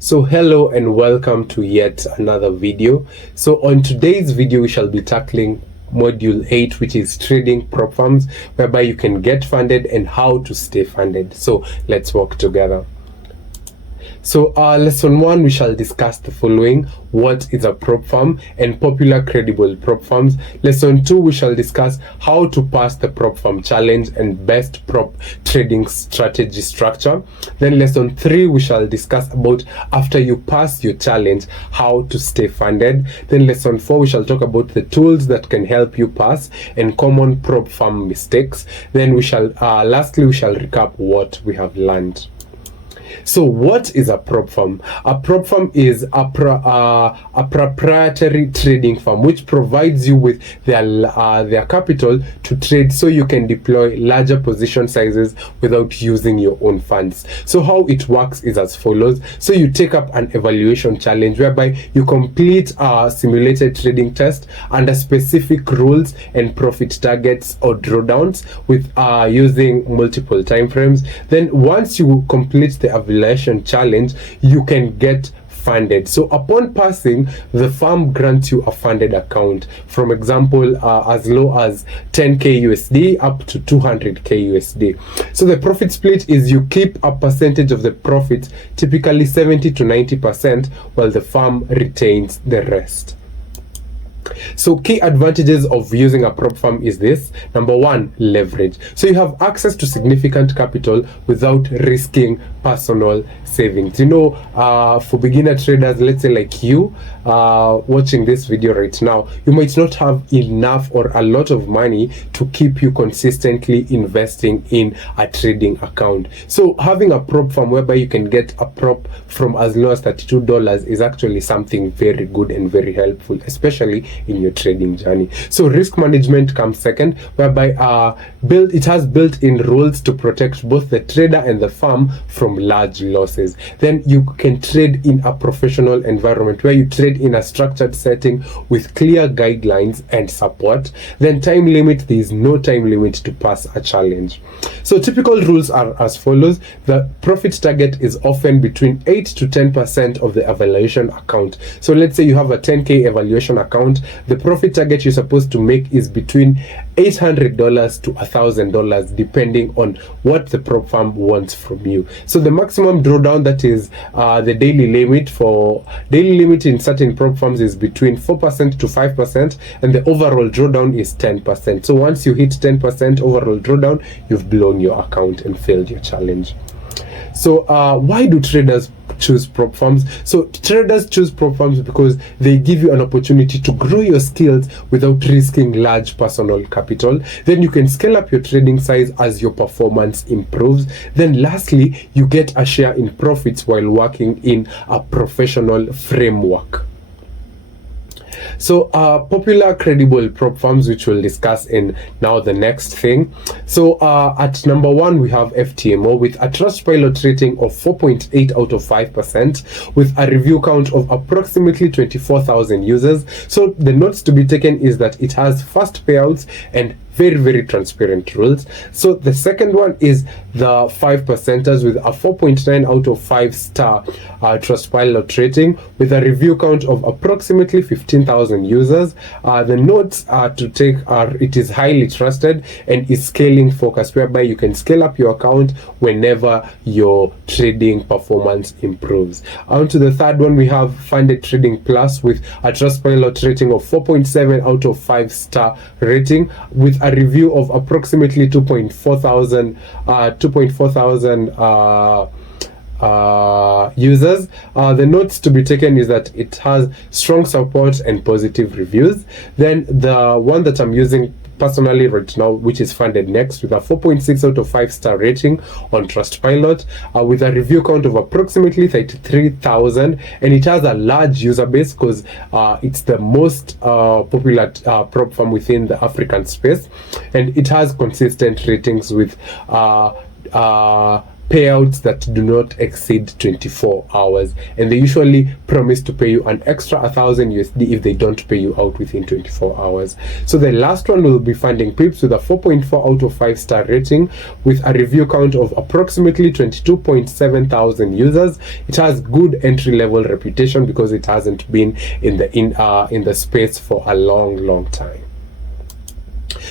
So hello and welcome to yet another video. So on today's video we shall be tackling module 8, which is trading prop firms, whereby you can get funded and how to stay funded. So let's walk together. So lesson 1, we shall discuss the following: what is a prop firm and popular credible prop firms. Lesson 2, we shall discuss how to pass the prop firm challenge and best prop trading strategy structure. Then lesson 3, we shall discuss about after you pass your challenge, how to stay funded. Then lesson 4, we shall talk about the tools that can help you pass and common prop firm mistakes. Then we shall lastly we shall recap what we have learned. So what is a prop firm? A prop firm is a proprietary trading firm which provides you with their capital to trade, so you can deploy larger position sizes without using your own funds. So how it works is as follows. So you take up an evaluation challenge whereby you complete a simulated trading test under specific rules and profit targets or drawdowns with using multiple time frames. Then once you complete the evaluation challenge, you can get funded. So upon passing, the firm grants you a funded account, from example as low as 10k USD up to 200k USD. So the profit split is you keep a percentage of the profit, typically 70 to 90%, while the firm retains the rest. So key advantages of using a prop firm is this. Number 1, leverage. So you have access to significant capital without risking personal savings. You know, for beginner traders, let's say like you watching this video right now, you might not have enough or a lot of money to keep you consistently investing in a trading account. So having a prop firm whereby you can get a prop from as low as $32 is actually something very good and very helpful, especially in your trading journey. So risk management comes second, whereby it has built-in rules to protect both the trader and the firm from large losses. Then you can trade in a professional environment where you trade in a structured setting with clear guidelines and support. Then time limit, there is no time limit to pass a challenge. So typical rules are as follows. The profit target is often between 8 to 10% of the evaluation account. So let's say you have a 10k evaluation account. The profit target you're supposed to make is between $800 to $1,000, depending on what the prop firm wants from you. So the maximum drawdown, that is the daily limit in certain prop firms is between 4% to 5%, and the overall drawdown is 10%. So once you hit 10% overall drawdown, you've blown your account and failed your challenge. So why do traders choose prop firms? So traders choose prop firms because they give you an opportunity to grow your skills without risking large personal capital. Then you can scale up your trading size as your performance improves. Then lastly, you get a share in profits while working in a professional framework. So popular credible prop firms, which we'll discuss in now the next thing. So at number 1, we have FTMO with a Trustpilot rating of 4.8 out of 5% with a review count of approximately 24,000 users. So the notes to be taken is that it has fast payouts and very transparent rules. So the second one is the 5%ers with a 4.9 out of 5 star Trustpilot rating with a review count of approximately 15,000 users. The notes to take are it is highly trusted and is scaling focused, whereby you can scale up your account whenever your trading performance improves. On to the third one, we have Funded Trading Plus with a Trustpilot rating of 4.7 out of 5 star rating with a review of approximately 2.4 thousand users. The notes to be taken is that it has strong support and positive reviews. Then the one that I'm using personally right now, which is Funded Next, with a 4.6 out of 5 star rating on Trustpilot, with a review count of approximately 33,000, and it has a large user base because it's the most popular prop firm within the African space, and it has consistent ratings with payouts that do not exceed 24 hours, and they usually promise to pay you an extra 1,000 USD if they don't pay you out within 24 hours. So the last one will be Funding Pips with a 4.4 out of 5 star rating with a review count of approximately 22.7 thousand users. It has good entry level reputation because it hasn't been in the space for a long time.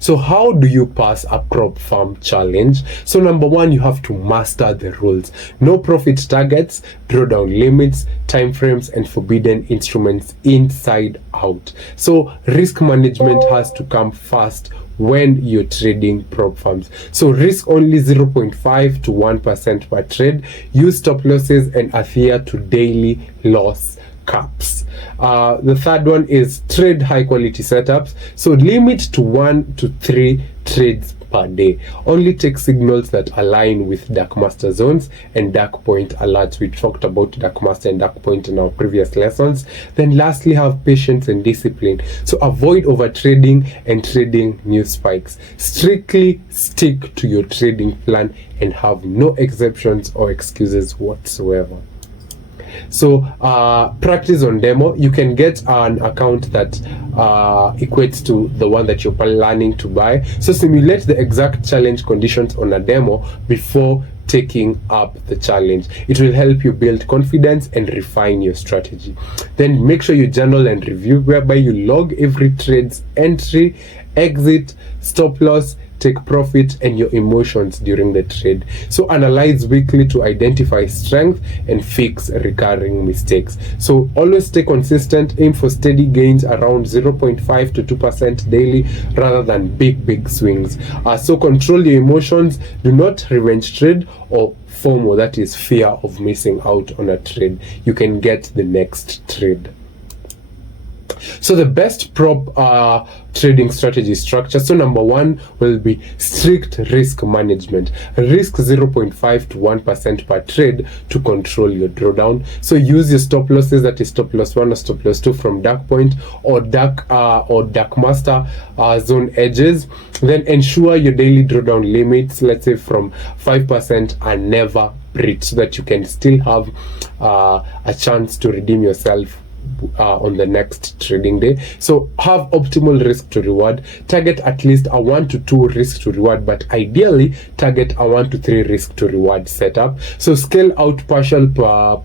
So how do you pass a prop farm challenge? So number one, you have to master the rules. No profit targets, drawdown limits, timeframes, and forbidden instruments inside out. So risk management has to come first when you're trading prop farms. So risk only 0.5 to 1% per trade. Use stop losses and adhere to daily loss caps. The third one is trade high quality setups. So limit to 1 to 3 trades per day. Only take signals that align with dark master zones and dark point alerts. We talked about dark master and dark point in our previous lessons. Then lastly, have patience and discipline. So avoid over trading and trading new spikes. Strictly stick to your trading plan and have no exceptions or excuses whatsoever. So practice on demo. You can get an account that equates to the one that you're planning to buy. So simulate the exact challenge conditions on a demo before taking up the challenge. It will help you build confidence and refine your strategy. Then make sure you journal and review, whereby you log every trade's entry, exit, stop loss, take profit, and your emotions during the trade. So analyze weekly to identify strength and fix recurring mistakes. So always stay consistent. Aim for steady gains around 0.5 to 2% daily rather than big swings. So control your emotions. Do not revenge trade or FOMO, that is fear of missing out on a trade. You can get the next trade. So the best prop trading strategy structure. So number one will be strict risk management. Risk 0.5 to 1% per trade to control your drawdown. So use your stop losses, that is stop loss 1 or stop loss 2 from dark point or dark master zone edges. Then ensure your daily drawdown limits, let's say from 5%, are never breached, so that you can still have a chance to redeem yourself on the next trading day. So have optimal risk to reward. Target at least a 1 to 2 risk to reward, but ideally target a 1 to 3 risk to reward setup. So scale out partial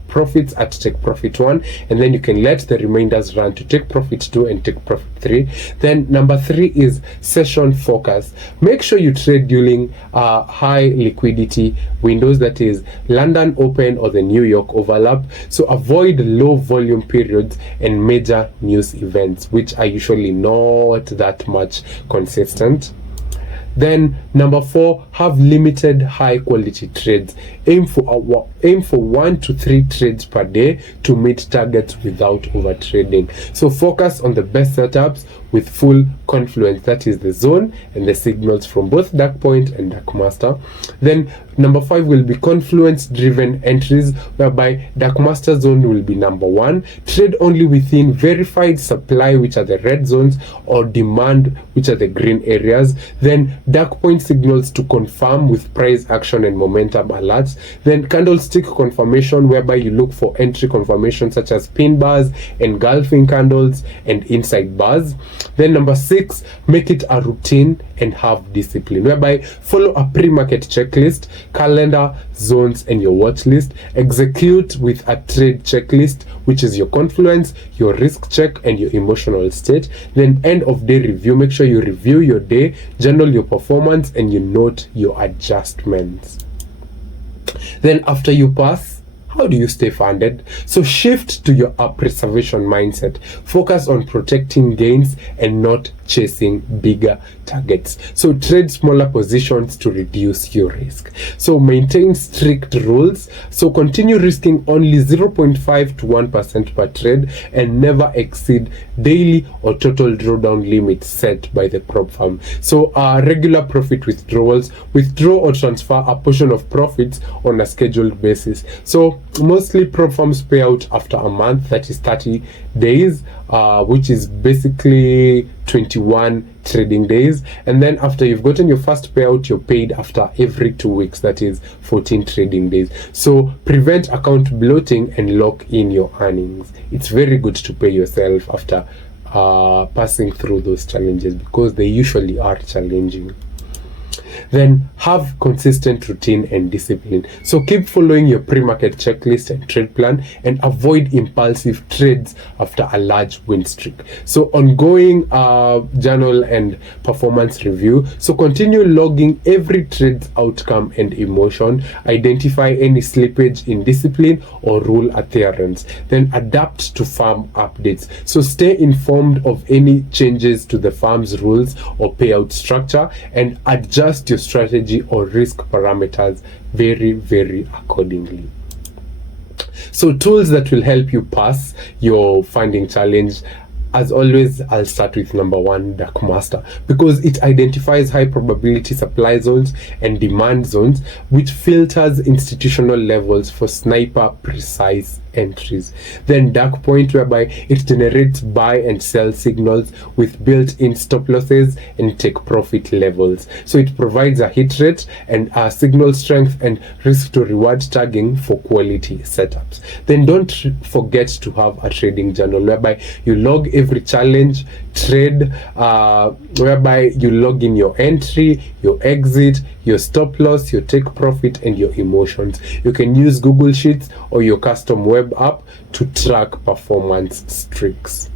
profits at take profit 1, and then you can let the remainders run to take profit 2 and take profit 3. Then number 3 is session focus. Make sure you trade during high liquidity windows, that is London Open or the New York overlap. So avoid low volume periods and major news events, which are usually not that much consistent. Then number 4, have limited high quality trades. Aim for 1 to 3 trades per day to meet targets without over trading. So focus on the best setups with full confluence, that is the zone and the signals from both dark point and dark master. Then number 5 will be confluence driven entries, whereby dark master zone will be number 1. Trade only within verified supply, which are the red zones, or demand, which are the green areas. Then dark point signals to confirm with price action and momentum alerts. Then candlestick confirmation, whereby you look for entry confirmation such as pin bars, engulfing candles, and inside bars. Then number 6, make it a routine and have discipline, whereby follow a pre-market checklist, calendar, zones, and your watch list. Execute with a trade checklist, which is your confluence, your risk check, and your emotional state. Then end of day review. Make sure you review your day, journal your performance, and you note your adjustments. Then after you pass, how do you stay funded? So shift to your preservation mindset. Focus on protecting gains and not chasing bigger targets. So trade smaller positions to reduce your risk. So maintain strict rules. So continue risking only 0.5 to 1% per trade and never exceed daily or total drawdown limits set by the prop firm. So regular profit withdrawals. Withdraw or transfer a portion of profits on a scheduled basis. So mostly prop firms pay out after a month, that is 30 days, which is basically 21 trading days, and then after you've gotten your first payout, you're paid after every 2 weeks, that is 14 trading days. So prevent account bloating and lock in your earnings. It's very good to pay yourself after passing through those challenges, because they usually are challenging. Then have consistent routine and discipline. So keep following your pre-market checklist and trade plan, and avoid impulsive trades after a large win streak. So ongoing journal and performance review. So continue logging every trade's outcome and emotion. Identify any slippage in discipline or rule adherence. Then adapt to firm updates. So stay informed of any changes to the firm's rules or payout structure, and adjust your strategy or risk parameters very accordingly. So tools that will help you pass your funding challenge. As always, I'll start with number 1, Darkmaster, because it identifies high probability supply zones and demand zones, which filters institutional levels for sniper precise entries. Then Dark Point, whereby it generates buy and sell signals with built-in stop losses and take profit levels. So it provides a hit rate and a signal strength and risk to reward tagging for quality setups. Then don't forget to have a trading journal, whereby you log every challenge trade, whereby you log in your entry, your exit, your stop loss, your take profit, and your emotions. You can use Google Sheets or your custom web app to track performance streaks.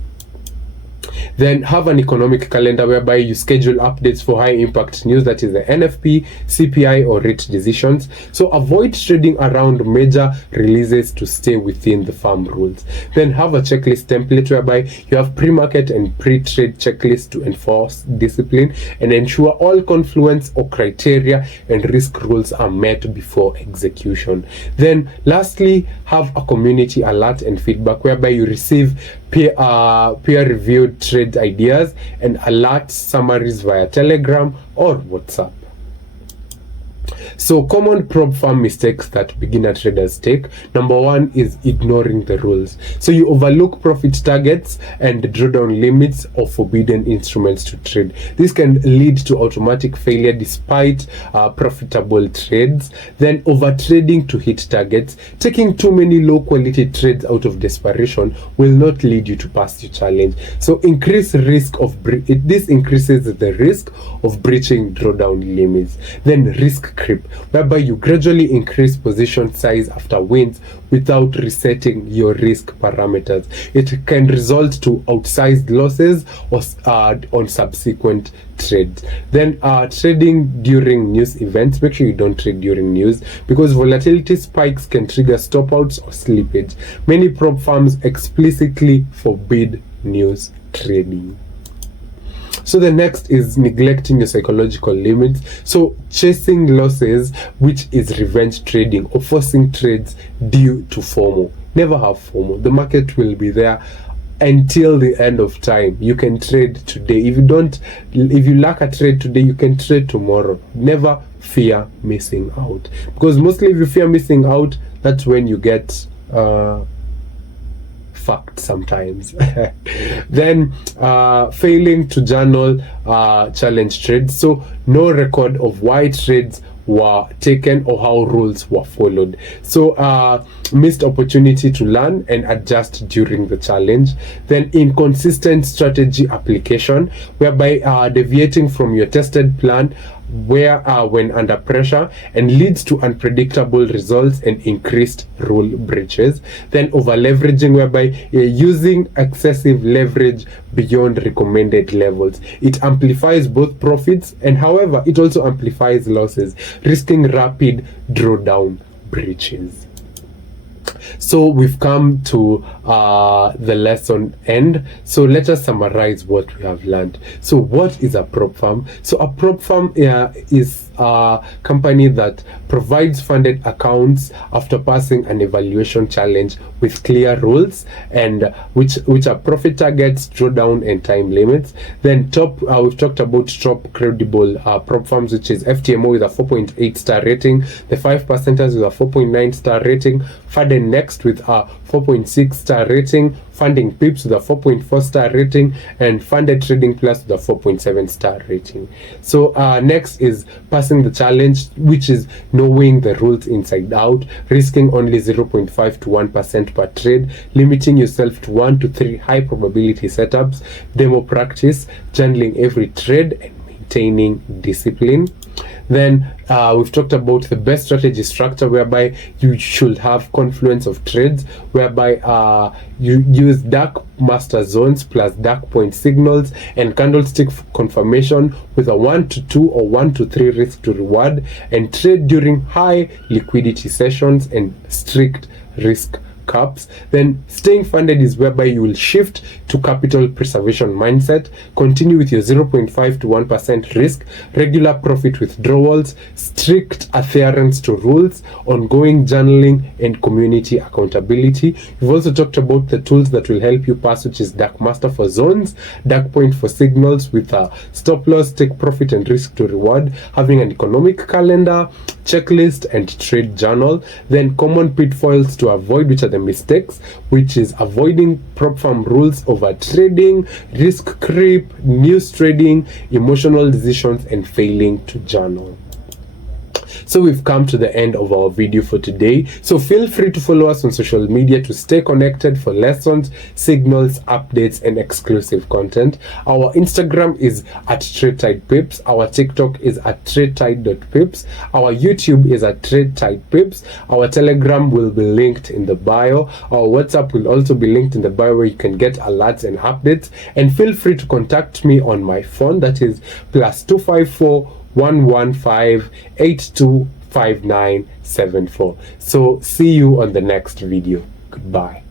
Then have an economic calendar, whereby you schedule updates for high impact news, that is the NFP, CPI, or rate decisions. So avoid trading around major releases to stay within the firm rules. Then have a checklist template, whereby you have pre-market and pre-trade checklists to enforce discipline and ensure all confluence or criteria and risk rules are met before execution. Then lastly, have a community alert and feedback, whereby you receive peer-reviewed trade ideas and alert summaries via Telegram or WhatsApp. So common prop firm mistakes that beginner traders take. Number 1 is ignoring the rules. So you overlook profit targets and drawdown limits of forbidden instruments to trade. This can lead to automatic failure despite profitable trades. Then overtrading to hit targets. Taking too many low quality trades out of desperation will not lead you to pass your challenge. So this increases the risk of breaching drawdown limits. Then risk creep, whereby you gradually increase position size after wins without resetting your risk parameters. It can result to outsized losses or on subsequent trades. Then trading during news events. Make sure you don't trade during news, because volatility spikes can trigger stop outs or slippage. Many prop firms explicitly forbid news trading. So the next is neglecting your psychological limits. So chasing losses, which is revenge trading, or forcing trades due to FOMO. Never have FOMO. The market will be there until the end of time. You can trade today. If you lack a trade today, you can trade tomorrow. Never fear missing out, because mostly if you fear missing out, that's when you get fucked sometimes. Then failing to journal challenge trades. So no record of why trades were taken or how rules were followed. So missed opportunity to learn and adjust during the challenge. Then inconsistent strategy application, whereby deviating from your tested plan when under pressure, and leads to unpredictable results and increased rule breaches. Then over leveraging, whereby using excessive leverage beyond recommended levels. It amplifies both profits, and however it also amplifies losses, risking rapid drawdown breaches. So we've come to the lesson end. So let us summarize what we have learned. So what is a prop firm? So a prop firm is a company that provides funded accounts after passing an evaluation challenge with clear rules, and which are profit targets, drawdown, and time limits. Then we've talked about top credible prop firms, which is FTMO with a 4.8 star rating, the 5%ers with a 4.9 star rating, Faden Next with a 4.6 star rating, Funding Pips with a 4.4 star rating, and Funded Trading Plus with a 4.7 star rating. So next is passing the challenge, which is knowing the rules inside out, risking only 0.5 to 1% per trade, limiting yourself to 1 to 3 high probability setups, demo practice, journaling every trade, and maintaining discipline. Then we've talked about the best strategy structure, whereby you should have confluence of trades, whereby you use dark master zones plus dark point signals and candlestick confirmation with a 1 to 2 or 1 to 3 risk to reward, and trade during high liquidity sessions and strict risk caps. Then staying funded is whereby you will shift to capital preservation mindset, continue with your 0.5 to 1% risk, regular profit withdrawals, strict adherence to rules, ongoing journaling, and community accountability. We've also talked about the tools that will help you pass, which is Dark Master for zones, Dark Point for signals with a stop loss, take profit, and risk to reward, having an economic calendar, checklist, and trade journal. Then common pitfalls to avoid, which are the mistakes, which is avoiding prop firm rules, over trading, risk creep, news trading, emotional decisions, and failing to journal. So we've come to the end of our video for today. So feel free to follow us on social media to stay connected for lessons, signals, updates, and exclusive content. Our Instagram is at TradeTidePips. Our TikTok is at TradeTide.pips. Our YouTube is at TradeTidePips. Our Telegram will be linked in the bio. Our WhatsApp will also be linked in the bio, where you can get alerts and updates. And feel free to contact me on my phone, that is +254 115 825974. So see you on the next video. Goodbye.